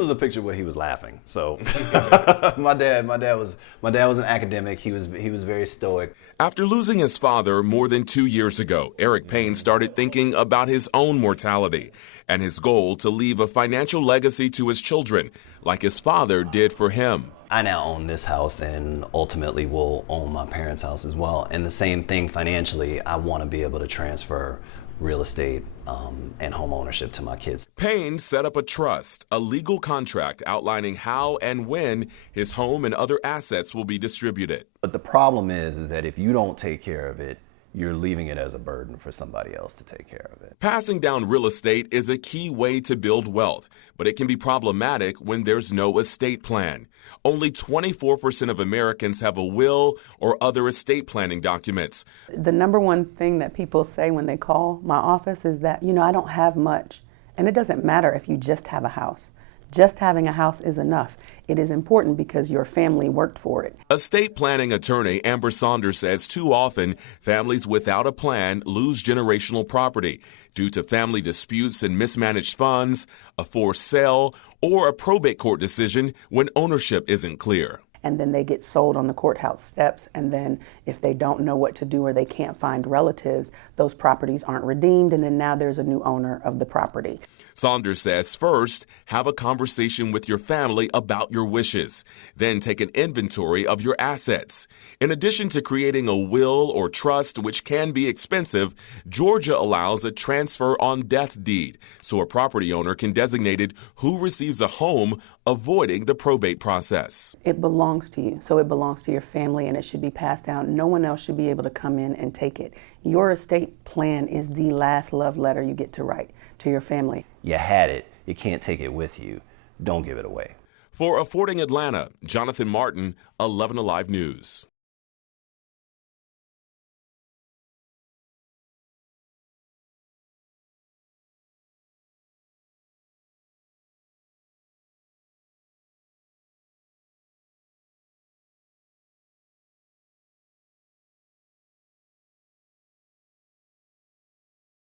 was a picture where he was laughing. So my dad was an academic. He was very stoic. After losing his father more than 2 years ago, Eric Payne started thinking about his own mortality and his goal to leave a financial legacy to his children, like his father did for him. I now own this house and ultimately will own my parents' house as well. And the same thing financially, I want to be able to transfer real estate and home ownership to my kids. Payne set up a trust, a legal contract outlining how and when his home and other assets will be distributed. But the problem is that if you don't take care of it, you're leaving it as a burden for somebody else to take care of it. Passing down real estate is a key way to build wealth, but it can be problematic when there's no estate plan. Only 24% of Americans have a will or other estate planning documents. The number one thing that people say when they call my office is that, I don't have much. And it doesn't matter if you just have a house. Just having a house is enough. It is important because your family worked for it. Estate planning attorney Amber Saunders says too often families without a plan lose generational property due to family disputes and mismanaged funds, a forced sale, or a probate court decision when ownership isn't clear. And then they get sold on the courthouse steps, and then if they don't know what to do or they can't find relatives, those properties aren't redeemed, and then now there's a new owner of the property. Saunders says first, have a conversation with your family about your wishes. Then take an inventory of your assets. In addition to creating a will or trust, which can be expensive, Georgia allows a transfer on death deed, so a property owner can designate who receives a home, avoiding the probate process. It belongs to you, so it belongs to your family, and it should be passed down. No one else should be able to come in and take it. Your estate plan is the last love letter you get to write to your family. You had it. You can't take it with you. Don't give it away. For Affording Atlanta, Jonathan Martin, 11 Alive News.